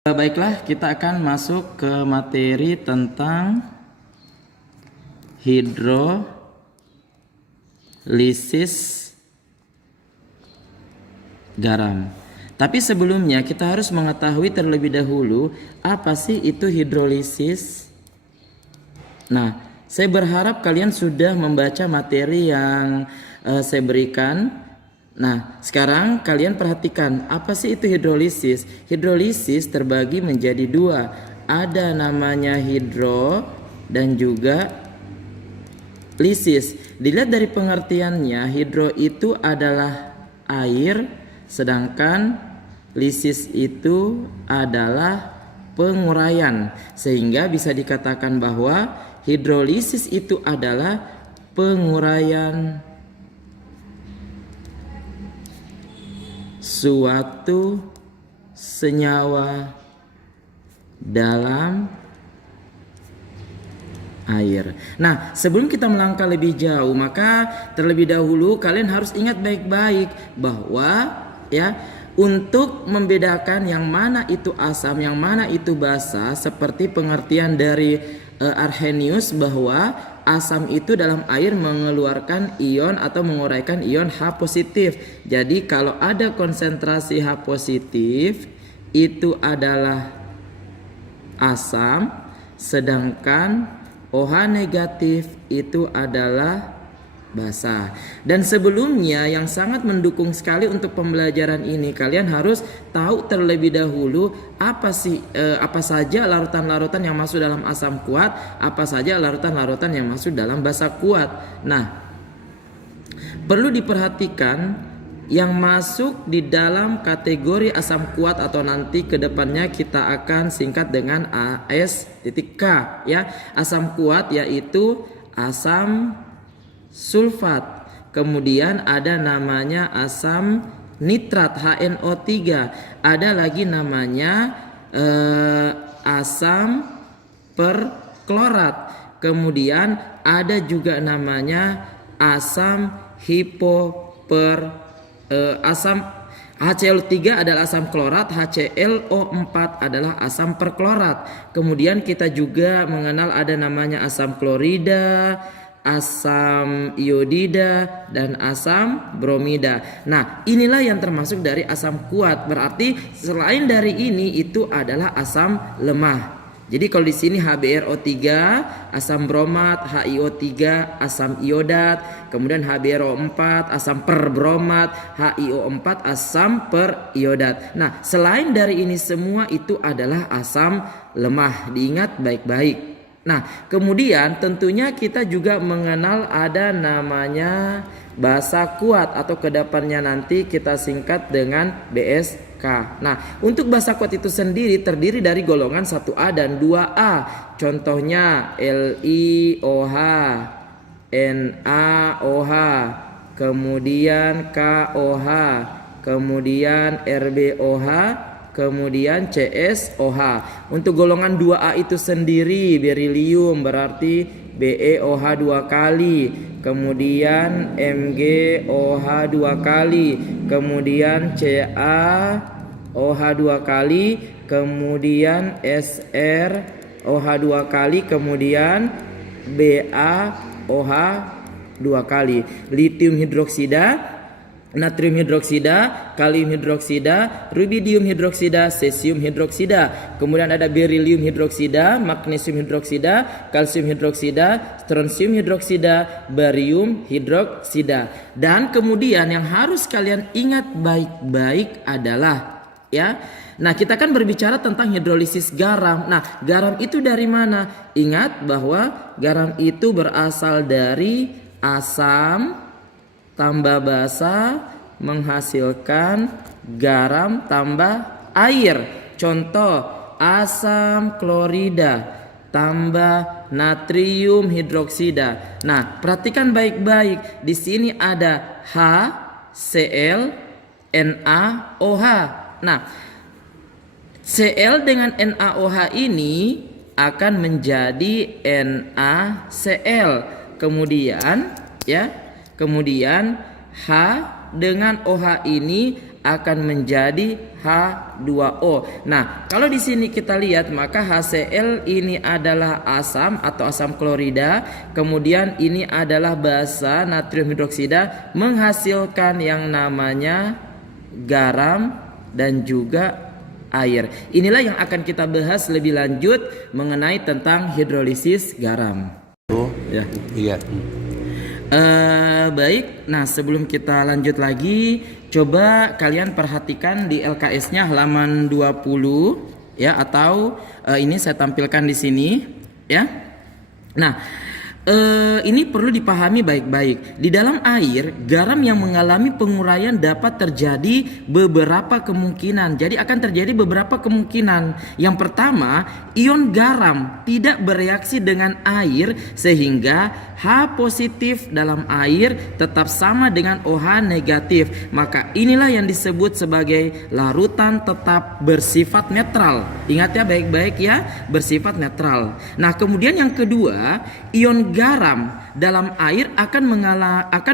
Baiklah, kita akan masuk ke materi tentang hidrolisis garam. Tapi sebelumnya kita harus mengetahui terlebih dahulu apa sih itu hidrolisis. Nah, saya berharap kalian sudah membaca materi yang saya berikan. Nah, sekarang kalian perhatikan apa sih itu hidrolisis. Hidrolisis terbagi menjadi dua. Ada namanya hidro dan juga lisis. Dilihat dari pengertiannya, hidro itu adalah air, sedangkan lisis itu adalah penguraian. Sehingga bisa dikatakan bahwa hidrolisis itu adalah penguraian suatu senyawa dalam air. Nah, sebelum kita melangkah lebih jauh, maka terlebih dahulu kalian harus ingat baik-baik bahwa untuk membedakan yang mana itu asam, yang mana itu basa, seperti pengertian dari Arrhenius bahwa asam itu dalam air mengeluarkan ion atau menguraikan ion H positif. Jadi kalau ada konsentrasi H positif itu adalah asam, sedangkan OH negatif itu adalah basa. Dan sebelumnya yang sangat mendukung sekali untuk pembelajaran ini, kalian harus tahu terlebih dahulu apa saja larutan-larutan yang masuk dalam asam kuat, apa saja larutan-larutan yang masuk dalam basa kuat. Nah, perlu diperhatikan yang masuk di dalam kategori asam kuat atau nanti kedepannya kita akan singkat dengan AS.K ya. Asam kuat yaitu asam sulfat, kemudian ada namanya asam nitrat HNO3, ada lagi namanya asam perklorat, kemudian ada juga namanya asam asam HCl3 adalah asam klorat, HClO4 adalah asam perklorat. Kemudian kita juga mengenal ada namanya asam klorida, asam iodida, dan asam bromida. Nah, inilah yang termasuk dari asam kuat. Berarti selain dari ini itu adalah asam lemah. Jadi kalau di sini HBrO3, asam bromat, HiO3, asam iodat, kemudian HBrO4, asam perbromat, HiO4, asam periodat. Nah, selain dari ini semua itu adalah asam lemah. Diingat baik-baik. Nah, kemudian tentunya kita juga mengenal ada namanya basa kuat atau kedepannya nanti kita singkat dengan BSK. Nah, untuk basa kuat itu sendiri terdiri dari golongan 1A dan 2A. Contohnya LiOH, NaOH, kemudian KOH, kemudian RbOH, kemudian CSOH. Untuk golongan 2A itu sendiri berilium berarti BeOH 2 kali, kemudian MgOH 2 kali, kemudian CaOH 2 kali, kemudian SrOH 2 kali, kemudian BaOH 2 kali. Litium hidroksida, natrium hidroksida, kalium hidroksida, rubidium hidroksida, cesium hidroksida. Kemudian ada berilium hidroksida, magnesium hidroksida, kalsium hidroksida, strontium hidroksida, barium hidroksida. Dan kemudian yang harus kalian ingat baik-baik adalah nah, kita kan berbicara tentang hidrolisis garam. Nah, garam itu dari mana? Ingat bahwa garam itu berasal dari asam tambah basa menghasilkan garam tambah air. Contoh asam klorida tambah natrium hidroksida. Nah, perhatikan baik-baik. Di sini ada HCl, NaOH. Nah, Cl dengan NaOH ini akan menjadi NaCl. Kemudian Kemudian H dengan OH ini akan menjadi H2O. Nah, kalau di sini kita lihat maka HCl ini adalah asam atau asam klorida, kemudian ini adalah basa natrium hidroksida menghasilkan yang namanya garam dan juga air. Inilah yang akan kita bahas lebih lanjut mengenai tentang hidrolisis garam. Oh, Ya. iya. Baik, nah sebelum kita lanjut lagi, coba kalian perhatikan di LKS-nya halaman 20 ya, atau ini saya tampilkan di sini ya. Nah, ini perlu dipahami baik-baik. Di dalam air, garam yang mengalami penguraian dapat terjadi beberapa kemungkinan. Jadi akan terjadi beberapa kemungkinan. Yang pertama, ion garam tidak bereaksi dengan air sehingga H positif dalam air tetap sama dengan OH negatif. Maka inilah yang disebut sebagai larutan tetap bersifat netral. Ingat ya baik-baik ya, bersifat netral. Nah, kemudian yang kedua, ion garam dalam air akan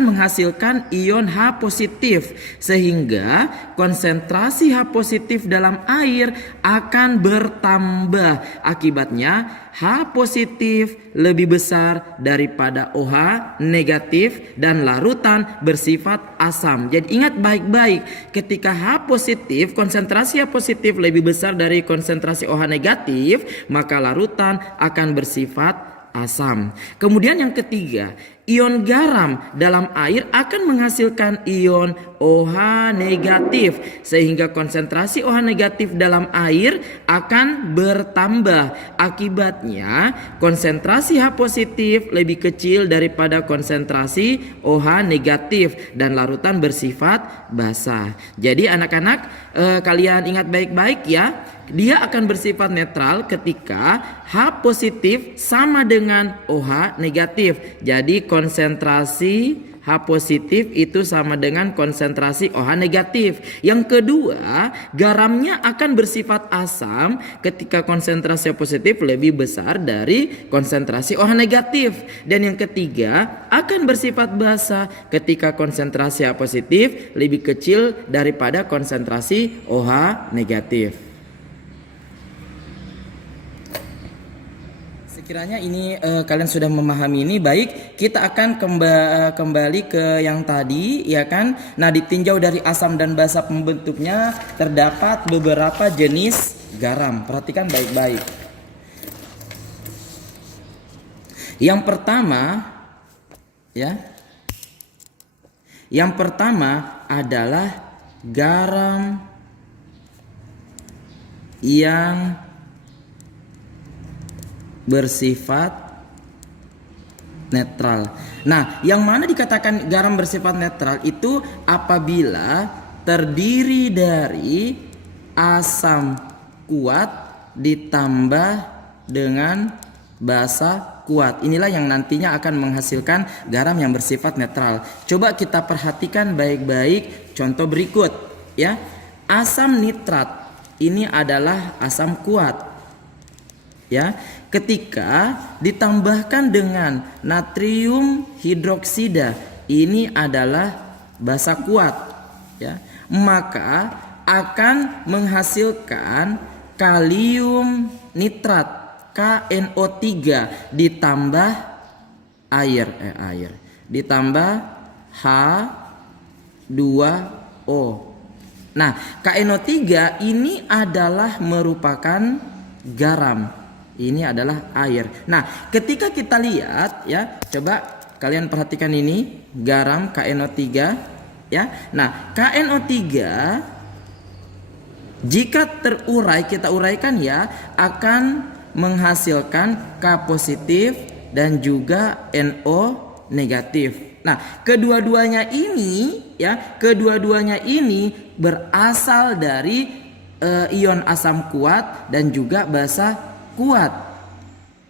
menghasilkan ion H positif sehingga konsentrasi H positif dalam air akan bertambah. Akibatnya H positif lebih besar daripada OH negatif dan larutan bersifat asam. Jadi ingat baik-baik, ketika H positif, konsentrasi H positif lebih besar dari konsentrasi OH negatif, maka larutan akan bersifat asam. Kemudian yang ketiga, ion garam dalam air akan menghasilkan ion OH negatif sehingga konsentrasi OH negatif dalam air akan bertambah. Akibatnya konsentrasi H positif lebih kecil daripada konsentrasi OH negatif dan larutan bersifat basah. Jadi anak-anak kalian ingat baik-baik ya, dia akan bersifat netral ketika H positif sama dengan OH negatif. Jadi konsentrasi H positif itu sama dengan konsentrasi OH negatif. Yang kedua, garamnya akan bersifat asam ketika konsentrasi H positif lebih besar dari konsentrasi OH negatif. Dan yang ketiga, akan bersifat basa ketika konsentrasi H positif lebih kecil daripada konsentrasi OH negatif. Kiranya ini kalian sudah memahami ini. Baik, kita akan kembali ke yang tadi ya kan. Nah, ditinjau dari asam dan basa pembentuknya terdapat beberapa jenis garam. Perhatikan baik-baik. Yang pertama ya. Yang pertama adalah garam yang bersifat netral. Nah, yang mana dikatakan garam bersifat netral itu apabila terdiri dari asam kuat ditambah dengan basa kuat. Inilah yang nantinya akan menghasilkan garam yang bersifat netral. Coba kita perhatikan baik-baik contoh berikut ya. Asam nitrat ini adalah asam kuat. Ya, ketika ditambahkan dengan natrium hidroksida ini adalah basa kuat ya, maka akan menghasilkan kalium nitrat KNO3 ditambah air ditambah H2O. Nah, KNO3 ini adalah merupakan garam. Ini adalah air. Nah, ketika kita lihat ya, coba kalian perhatikan ini garam KNO3 ya. Nah, KNO3 jika terurai, kita uraikan ya, akan menghasilkan K positif dan juga NO negatif. Nah, kedua-duanya ini berasal dari ion asam kuat dan juga basa kuat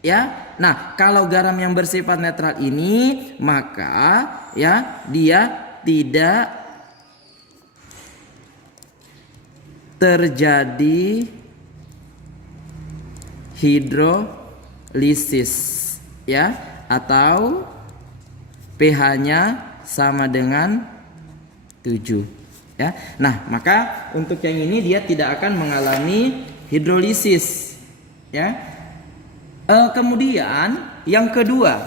ya. Nah, kalau garam yang bersifat netral ini maka ya dia tidak terjadi hidrolisis ya, atau pH-nya sama dengan 7. Ya. Nah, maka untuk yang ini dia tidak akan mengalami hidrolisis. Ya. Kemudian yang kedua.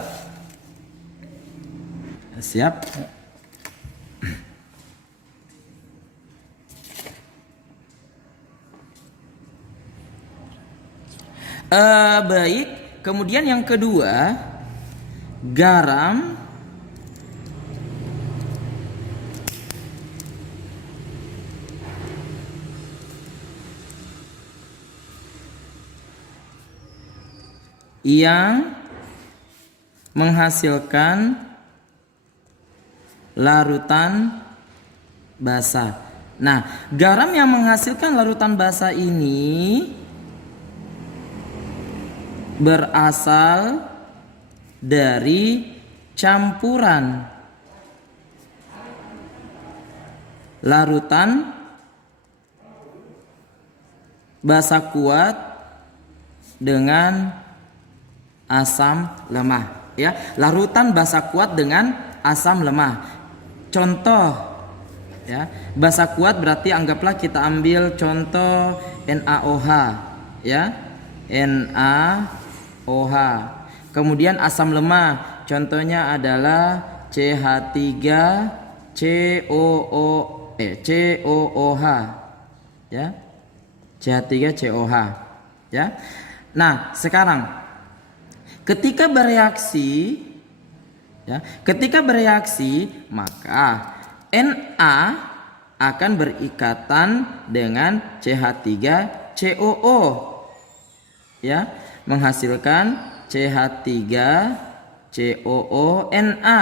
Siap. Baik. Kemudian yang kedua, garam yang menghasilkan larutan basa. Nah, garam yang menghasilkan larutan basa ini berasal dari campuran larutan basa kuat dengan asam lemah, ya. Larutan basa kuat dengan asam lemah. Contoh, ya, basa kuat berarti anggaplah kita ambil contoh NaOH, ya, NaOH. Kemudian asam lemah, contohnya adalah CH3COOH, ya, CH3COH, ya. Nah, sekarang ketika bereaksi, ya, maka Na akan berikatan dengan CH3COO, ya, menghasilkan CH3COONa,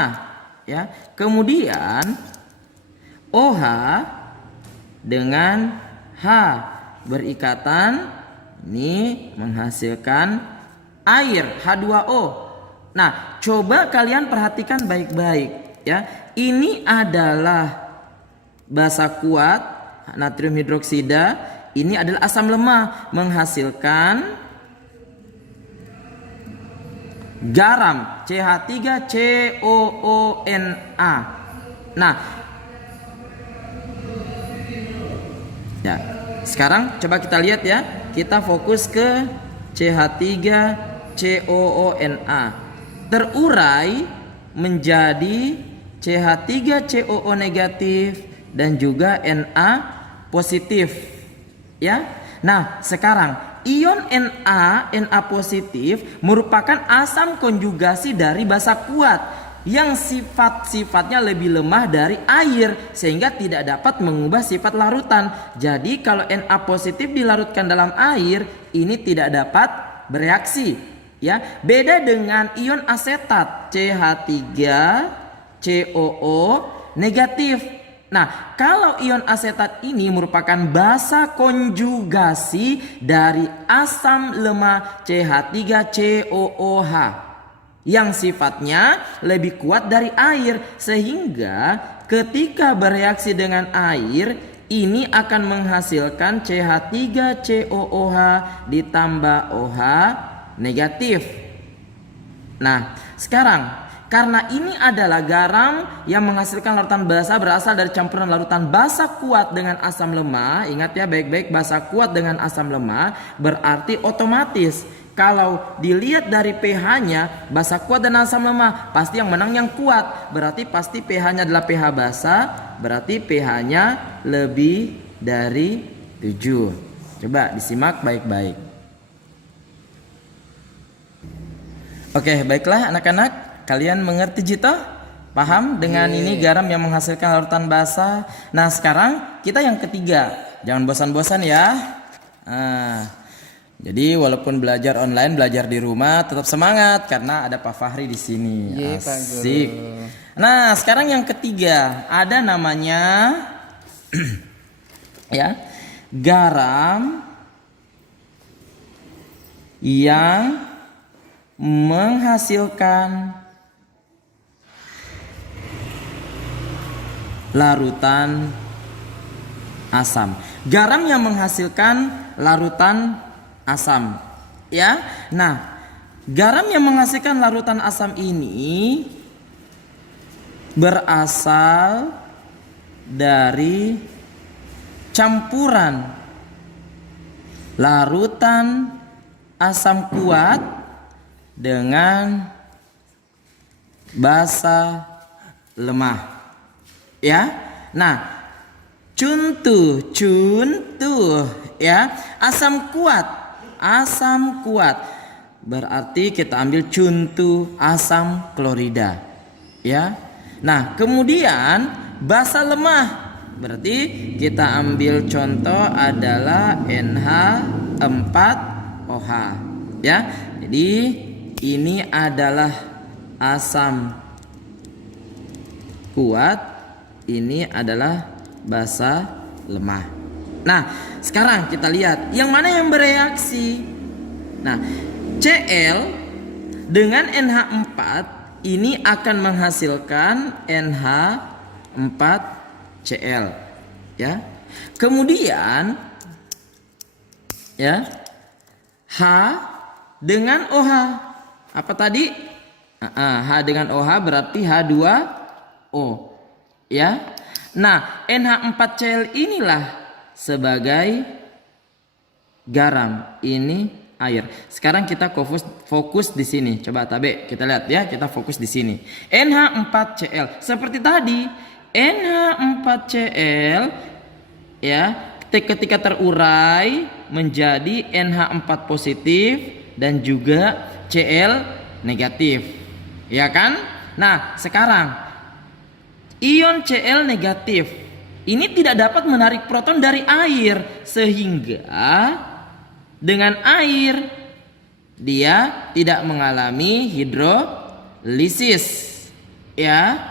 ya. Kemudian OH dengan H berikatan, ini menghasilkan air H2O. Nah, coba kalian perhatikan baik-baik, ya. Ini adalah basa kuat natrium hidroksida, ini adalah asam lemah menghasilkan garam CH3COONa. Nah, ya, sekarang coba kita lihat, ya. Kita fokus ke CH3COONa. Terurai menjadi CH3COO negatif dan juga Na positif, ya. Nah, sekarang ion Na positif merupakan asam konjugasi dari basa kuat yang sifat-sifatnya lebih lemah dari air sehingga tidak dapat mengubah sifat larutan. Jadi kalau Na positif dilarutkan dalam air, ini tidak dapat bereaksi, ya. Beda dengan ion asetat CH3COO negatif. Nah, kalau ion asetat ini merupakan basa konjugasi dari asam lemah CH3COOH yang sifatnya lebih kuat dari air, sehingga ketika bereaksi dengan air ini akan menghasilkan CH3COOH ditambah OH negatif. Nah, sekarang karena ini adalah garam yang menghasilkan larutan basa berasal dari campuran larutan basa kuat dengan asam lemah. Ingat ya baik-baik, basa kuat dengan asam lemah berarti otomatis kalau dilihat dari pH-nya, basa kuat dan asam lemah pasti yang menang yang kuat. Berarti pasti pH-nya adalah pH basa, berarti pH-nya lebih dari 7. Coba disimak baik-baik. Oke, baiklah anak-anak. Kalian mengerti Jito? Paham dengan ini garam yang menghasilkan larutan basa. Nah, sekarang kita yang ketiga. Jangan bosan-bosan ya. Jadi walaupun belajar online, belajar di rumah, tetap semangat karena ada Pak Fahri di sini. Asik. Nah, sekarang yang ketiga ada namanya ya, garam yang menghasilkan larutan asam. Garam yang menghasilkan larutan asam, ya. Nah, garam yang menghasilkan larutan asam ini berasal dari campuran larutan asam kuat dengan basa lemah. Ya. Nah, contoh ya, asam kuat. Berarti kita ambil contoh asam klorida. Ya. Nah, kemudian basa lemah. Berarti kita ambil contoh adalah NH4OH. Ya. Jadi ini adalah asam kuat, ini adalah basa lemah. Nah, sekarang kita lihat yang mana yang bereaksi. Nah, Cl dengan NH4 ini akan menghasilkan NH4Cl, ya. Kemudian ya, H dengan OH. Apa tadi? H dengan OH berarti H2O, ya. Nah, NH4Cl inilah sebagai garam, ini air. Sekarang kita fokus di sini. Coba Tabe, kita lihat ya, kita fokus di sini. NH4Cl seperti tadi, NH4Cl ya, ketika terurai menjadi NH4 positif dan juga Cl negatif. Ya kan? Nah, sekarang ion Cl negatif ini tidak dapat menarik proton dari air, sehingga dengan air dia tidak mengalami hidrolisis, ya.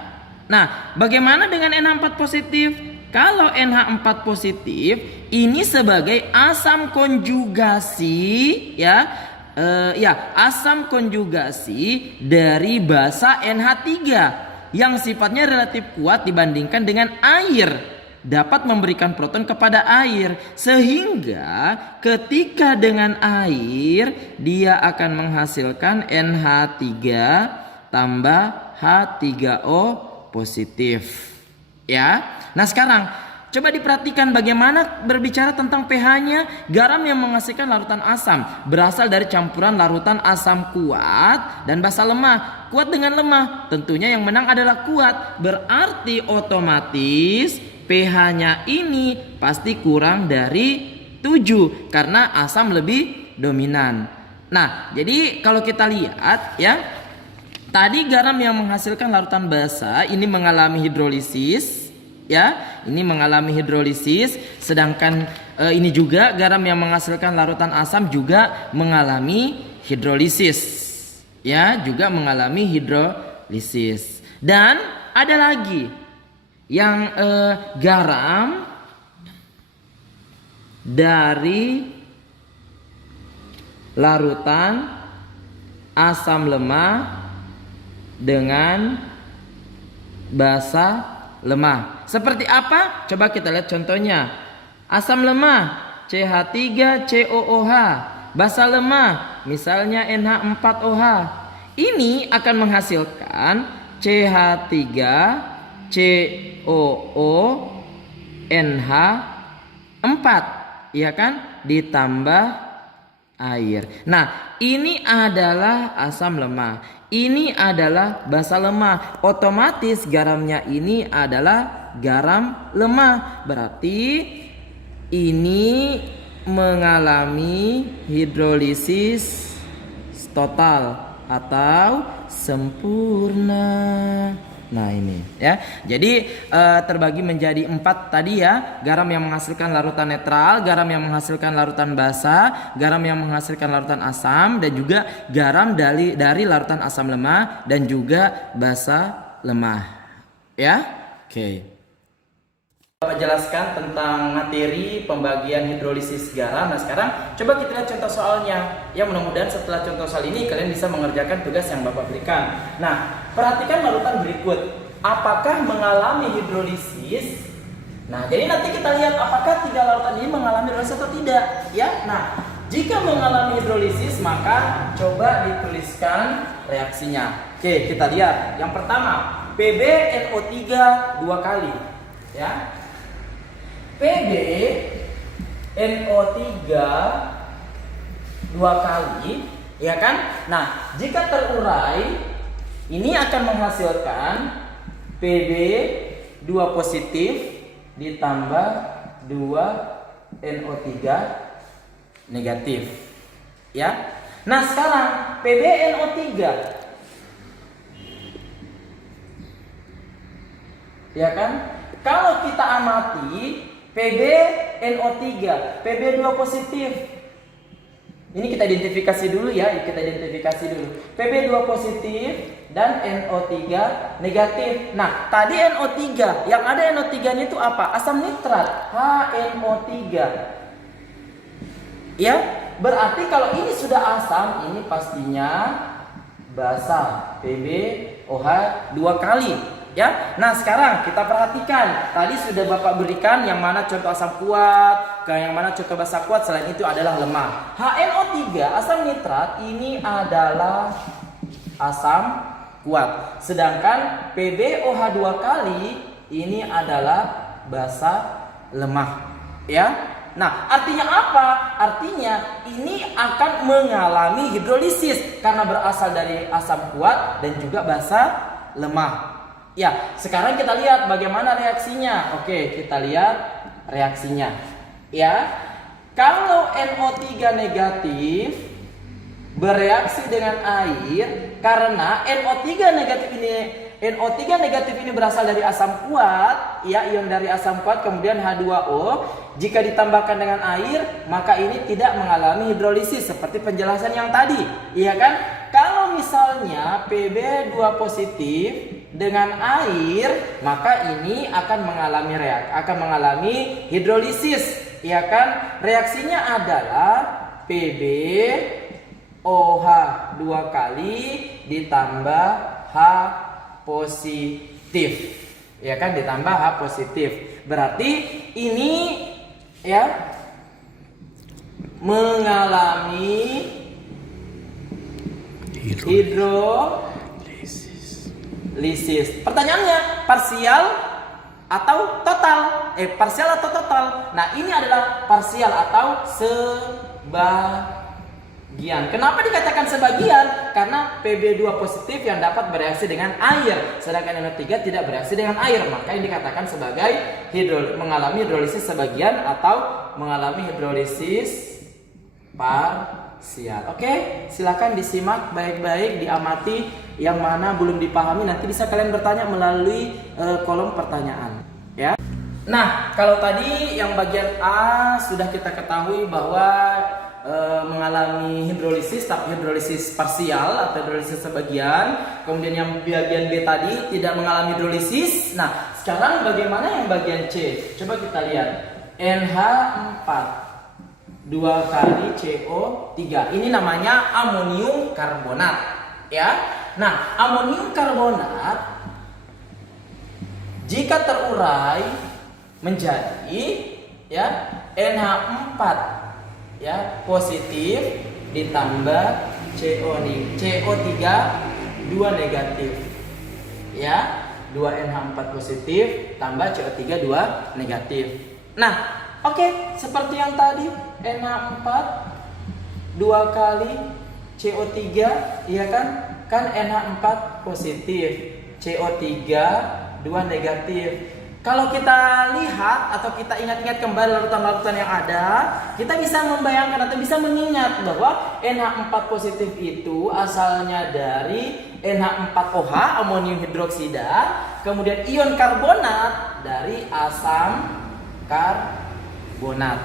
Nah, bagaimana dengan NH4 positif? Kalau NH4 positif ini sebagai asam konjugasi, ya, asam konjugasi dari basa NH3 yang sifatnya relatif kuat dibandingkan dengan air, dapat memberikan proton kepada air, sehingga ketika dengan air dia akan menghasilkan NH3 tambah H3O positif, ya. Nah, sekarang coba diperhatikan bagaimana berbicara tentang pH-nya. Garam yang menghasilkan larutan asam berasal dari campuran larutan asam kuat dan basa lemah. Kuat dengan lemah, tentunya yang menang adalah kuat. Berarti otomatis pH-nya ini pasti kurang dari 7 karena asam lebih dominan. Nah, jadi kalau kita lihat ya, tadi garam yang menghasilkan larutan basa ini mengalami hidrolisis, ya, ini mengalami hidrolisis. Sedangkan ini juga garam yang menghasilkan larutan asam juga mengalami hidrolisis, ya, juga mengalami hidrolisis. Dan ada lagi yang garam dari larutan asam lemah dengan basa lemah. Seperti apa? Coba kita lihat contohnya. Asam lemah CH3COOH, basa lemah misalnya NH4OH. Ini akan menghasilkan CH3COONH4, iya kan? Ditambah air. Nah, ini adalah asam lemah, ini adalah basa lemah. Otomatis garamnya ini adalah garam lemah. Berarti ini mengalami hidrolisis total atau sempurna. Nah, ini ya. Jadi terbagi menjadi 4 tadi ya. Garam yang menghasilkan larutan netral, garam yang menghasilkan larutan basa, garam yang menghasilkan larutan asam, dan juga garam dari larutan asam lemah dan juga basa lemah. Ya. Oke. Bapak jelaskan tentang materi pembagian hidrolisis garam. Nah, sekarang coba kita lihat contoh soalnya. Ya, mudah-mudahan setelah contoh soal ini kalian bisa mengerjakan tugas yang Bapak berikan. Nah, perhatikan larutan berikut. Apakah mengalami hidrolisis? Nah, jadi nanti kita lihat apakah 3 larutan ini mengalami hidrolisis atau tidak. Ya, nah, jika mengalami hidrolisis maka coba dituliskan reaksinya. Oke, kita lihat. Yang pertama, PbNO3 2 kali. ya. Pb NO3 2 kali, ya kan? Nah, jika terurai ini akan menghasilkan Pb 2 positif ditambah 2 NO3 negatif, ya. Nah, sekarang Pb NO3, ya kan? Kalau kita amati Pb NO3, Pb 2 positif. Ini kita identifikasi dulu ya, Pb 2 positif dan NO3 negatif. Nah, tadi NO3, yang ada NO3-nya itu apa? Asam nitrat, HNO3. Ya, berarti kalau ini sudah asam, ini pastinya basa, PbOH 2 kali. Ya, nah sekarang kita perhatikan. Tadi sudah Bapak berikan yang mana contoh asam kuat, ke yang mana contoh basa kuat, selain itu adalah lemah. HNO3 asam nitrat ini adalah asam kuat. Sedangkan PbOH 2 kali ini adalah basa lemah. Ya. Nah, artinya apa? Artinya ini akan mengalami hidrolisis karena berasal dari asam kuat dan juga basa lemah. Ya, sekarang kita lihat bagaimana reaksinya. Oke, kita lihat reaksinya. Ya, kalau NO3 negatif bereaksi dengan air, karena NO3 negatif ini berasal dari asam kuat, ya, ion dari asam kuat, kemudian H2O. Jika ditambahkan dengan air, maka ini tidak mengalami hidrolisis seperti penjelasan yang tadi, iya kan? Kalau misalnya Pb 2 positif dengan air, maka ini akan mengalami hidrolisis, ya kan? Reaksinya adalah Pb OH 2 kali ditambah H positif, ya kan, ditambah H positif. Berarti ini ya mengalami hidrolisis. Pertanyaannya, parsial atau total? Parsial atau total? Nah, ini adalah parsial atau sebagian. Kenapa dikatakan sebagian? Karena Pb2 positif yang dapat bereaksi dengan air, sedangkan NO3 tidak bereaksi dengan air, maka ini dikatakan sebagai mengalami hidrolisis sebagian atau mengalami hidrolisis parsial. Oke, silakan disimak baik-baik, diamati yang mana belum dipahami, nanti bisa kalian bertanya melalui kolom pertanyaan, ya. Nah, kalau tadi yang bagian A sudah kita ketahui bahwa mengalami hidrolisis, tapi hidrolisis parsial atau hidrolisis sebagian. Kemudian yang bagian B tadi tidak mengalami hidrolisis. Nah, sekarang bagaimana yang bagian C? Coba kita lihat. NH4 2 kali CO3. Ini namanya amonium karbonat, ya. Nah, amonium karbonat jika terurai menjadi ya NH4 ya positif ditambah CO3 2 negatif, ya, 2NH4 positif tambah CO3 2 negatif. Nah, oke, seperti yang tadi NH4 2 kali CO3, ya kan? Kan NH4 positif, CO3 2 negatif. Kalau kita lihat atau kita ingat-ingat kembali larutan-larutan yang ada, kita bisa membayangkan atau bisa mengingat bahwa NH4 positif itu asalnya dari NH4OH, amonium hidroksida, kemudian ion karbonat dari asam karbonat.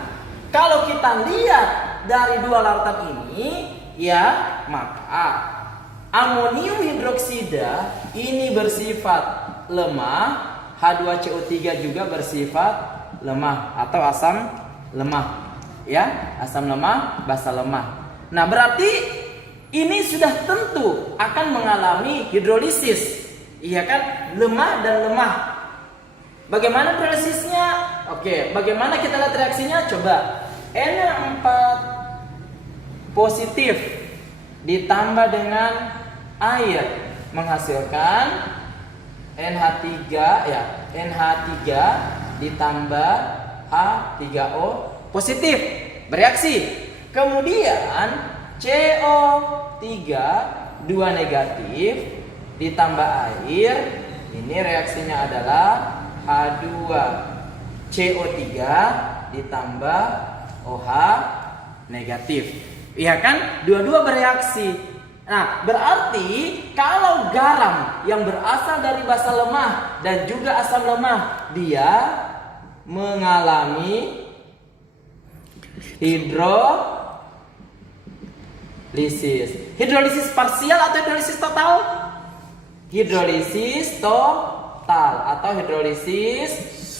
Kalau kita lihat dari dua larutan ini, ya, maka amonium hidroksida ini bersifat lemah, H2CO3 juga bersifat lemah atau asam lemah, ya, asam lemah, basa lemah. Nah, berarti ini sudah tentu akan mengalami hidrolisis, iya kan, lemah dan lemah. Bagaimana hidrolisisnya? Oke, bagaimana kita lihat reaksinya? Coba NH4 positif ditambah dengan air menghasilkan NH3 ya, NH3 ditambah H3O positif bereaksi. Kemudian CO3 2 negatif ditambah air, ini reaksinya adalah H2CO3 ditambah OH negatif. Iya kan? Dua-dua bereaksi. Nah, berarti kalau garam yang berasal dari basa lemah dan juga asam lemah, dia mengalami hidrolisis. Hidrolisis parsial atau hidrolisis total? Hidrolisis total atau hidrolisis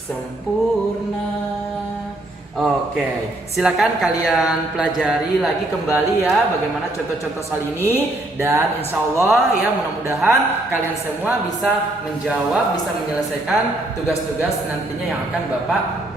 sempurna. Oke, silakan kalian pelajari lagi kembali ya bagaimana contoh-contoh soal ini, dan insya Allah ya mudah-mudahan kalian semua bisa menjawab, bisa menyelesaikan tugas-tugas nantinya yang akan Bapak